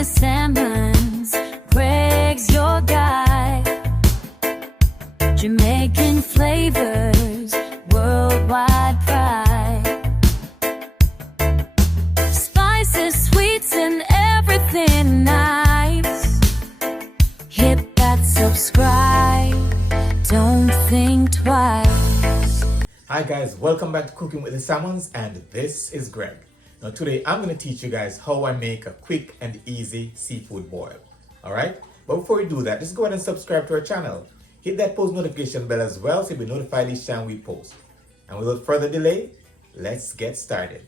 the salmons. Greg's your guy. Jamaican flavors, worldwide pride. Spices, sweets, and everything nice. Hit that subscribe, don't think twice. Hi guys, welcome back to Cooking with the Salmons, and this is Greg. Now today I'm going to teach you guys how I make a quick and easy seafood boil. Alright, but before we do that, just go ahead and subscribe to our channel. Hit that post notification bell as well so you'll be notified each time we post. And without further delay, let's get started.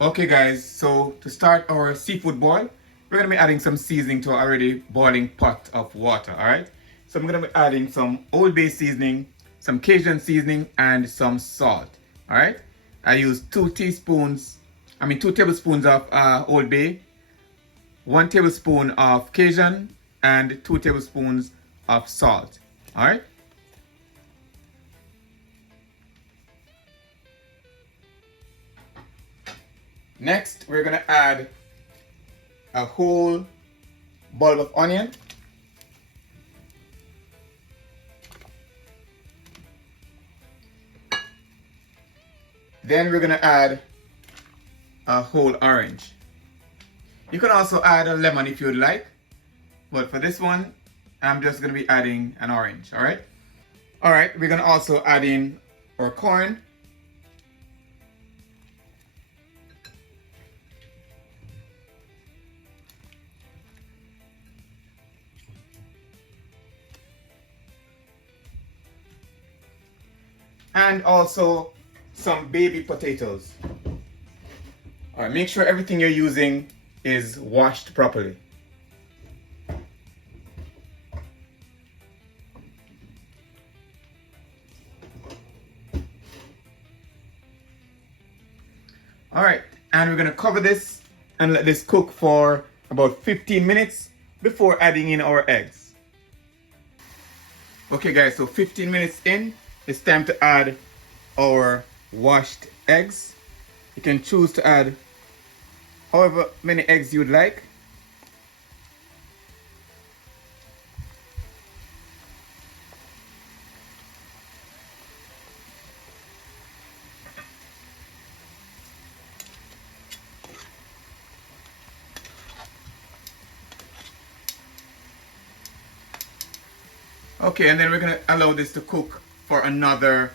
Okay guys, so to start our seafood boil, we're going to be adding some seasoning to our already boiling pot of water. Alright, so I'm going to be adding some Old Bay seasoning, some Cajun seasoning, and some salt. All right, I use 2 tablespoons of Old Bay, 1 tablespoon of Cajun, and 2 tablespoons of salt. All right. Next, we're gonna add a whole bulb of onion. Then we're gonna add a whole orange. You can also add a lemon if you'd like, but for this one, I'm just gonna be adding an orange, all right? All right, we're gonna also add in our corn. And also some baby potatoes. All right, make sure everything you're using is washed properly. All right, and we're gonna cover this and let this cook for about 15 minutes before adding in our eggs. Okay guys, so 15 minutes in, it's time to add our washed eggs. You can choose to add however many eggs you'd like. Okay, and then we're gonna allow this to cook for another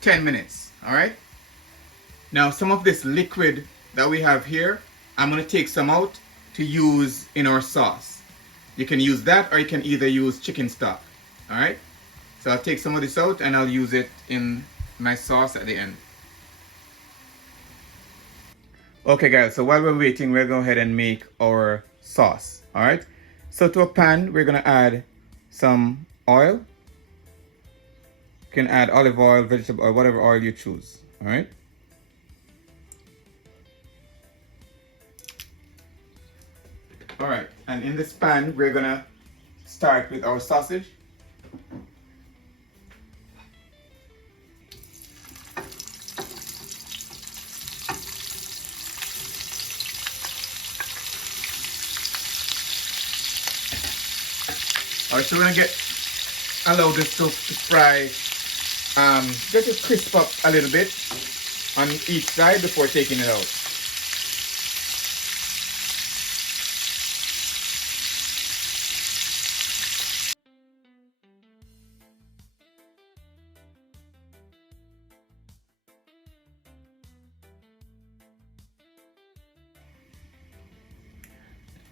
10 minutes, all right? Now, some of this liquid that we have here, I'm gonna take some out to use in our sauce. You can use that, or you can either use chicken stock, all right? So I'll take some of this out and I'll use it in my sauce at the end. Okay guys, so while we're waiting, we'll go ahead and make our sauce, all right? So to a pan, we're gonna add some oil. You can add olive oil, vegetable oil, whatever oil you choose, all right? All right, and in this pan, we're gonna start with our sausage. All right, so we're gonna allow this to fry, just to crisp up a little bit on each side before taking it out.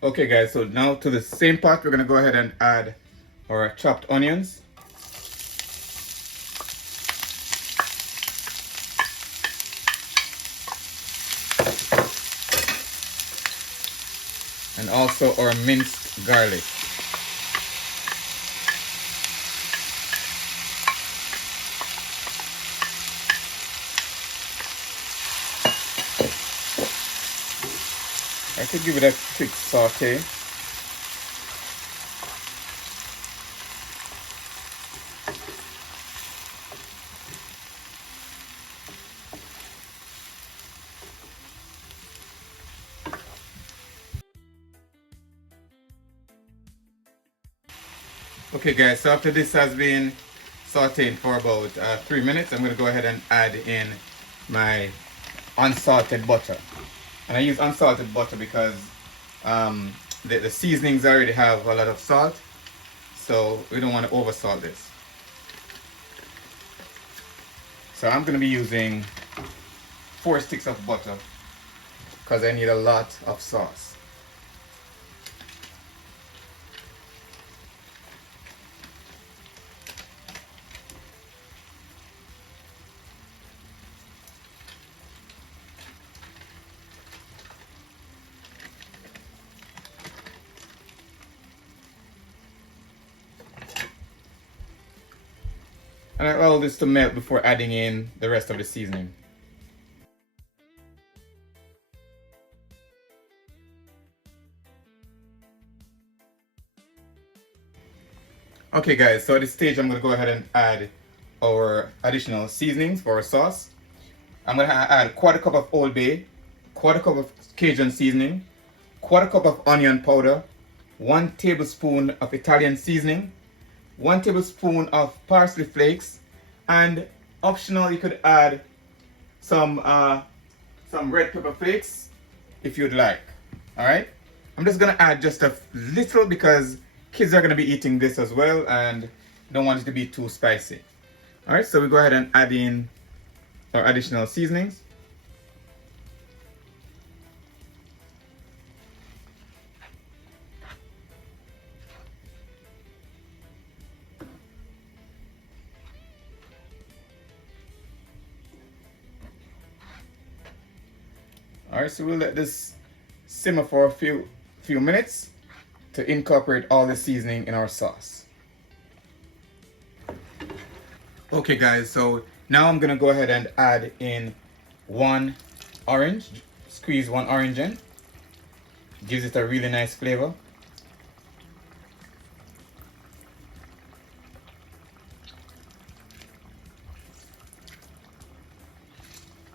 Okay guys, so now to the same pot, we're gonna go ahead and add our chopped onions. And also our minced garlic. I could give it a quick saute. Okay guys, so after this has been sauteing for about 3 minutes, I'm going to go ahead and add in my unsalted butter. And I use unsalted butter because the seasonings already have a lot of salt, so we don't want to over salt this. So I'm going to be using 4 sticks of butter because I need a lot of sauce. And I allow this to melt before adding in the rest of the seasoning. Okay guys, so at this stage I'm going to go ahead and add our additional seasonings for our sauce. I'm going to add 1/4 cup of Old Bay, 1/4 cup of Cajun seasoning, 1/4 cup of onion powder, 1 tablespoon of Italian seasoning, 1 tablespoon of parsley flakes, and optional you could add some red pepper flakes if you'd like. Alright, I'm just gonna add just a little because kids are gonna be eating this as well and don't want it to be too spicy. Alright, so we go ahead and add in our additional seasonings. Alright, so we'll let this simmer for a few minutes to incorporate all the seasoning in our sauce. Okay guys, so now I'm gonna go ahead and add in 1 orange, squeeze 1 orange in, gives it a really nice flavor.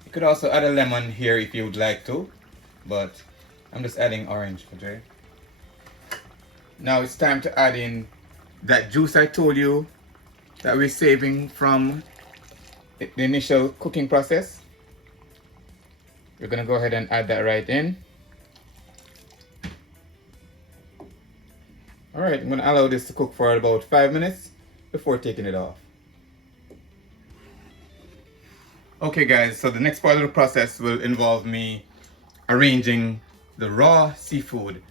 You could also add a lemon here if you would like to, but I'm just adding orange for today. Now it's time to add in that juice I told you that we're saving from the initial cooking process. We're gonna go ahead and add that right in. Alright, I'm gonna allow this to cook for about 5 minutes before taking it off. Okay guys, so the next part of the process will involve me arranging the raw seafood.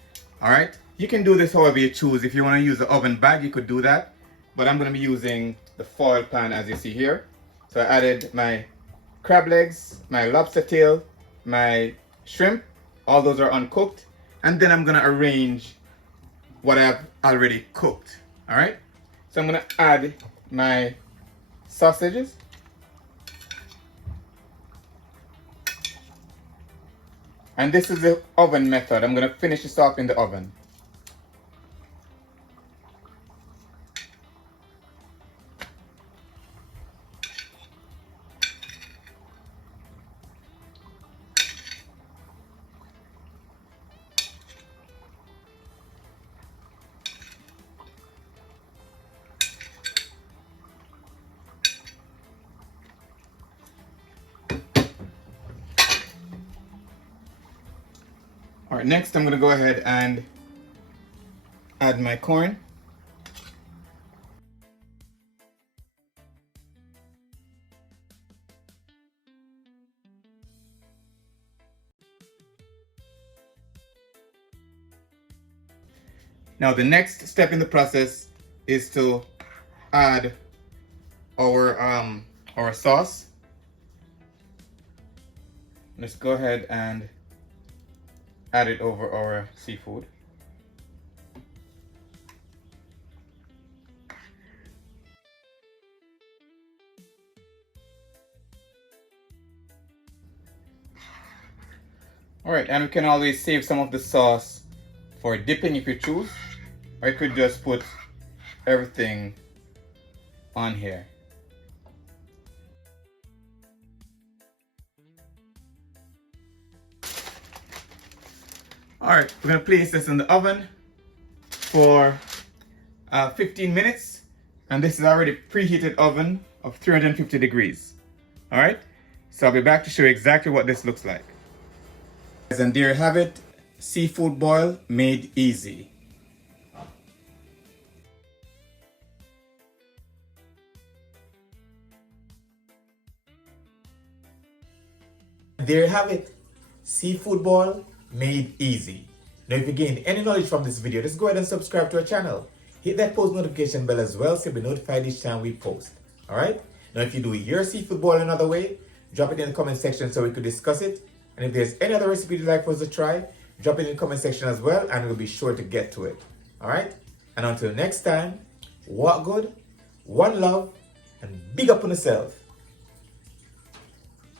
Alright, you can do this however you choose. If you want to use the oven bag, you could do that. But I'm going to be using the foil pan as you see here. So I added my crab legs, my lobster tail, my shrimp. All those are uncooked. And then I'm going to arrange what I've already cooked. Alright, so I'm going to add my sausages. And this is the oven method. I'm going to finish this off in the oven. Alright, next I'm going to go ahead and add my corn. Now the next step in the process is to add our sauce. Let's go ahead and add it over our seafood. Alright, and we can always save some of the sauce for dipping if you choose, or you could just put everything on here. Alright, we're going to place this in the oven for 15 minutes, and this is already preheated oven of 350 degrees. All right, so I'll be back to show you exactly what this looks like. And there you have it, seafood boil made easy. There you have it, seafood boil made easy. Now if you gained any knowledge from this video, just go ahead and subscribe to our channel. Hit that post notification bell as well so you'll be notified each time we post. Alright? Now if you do your seafood boil another way, drop it in the comment section so we could discuss it. And if there's any other recipe you'd like for us to try, drop it in the comment section as well and we'll be sure to get to it. Alright? And until next time, walk good, one love, and big up on yourself.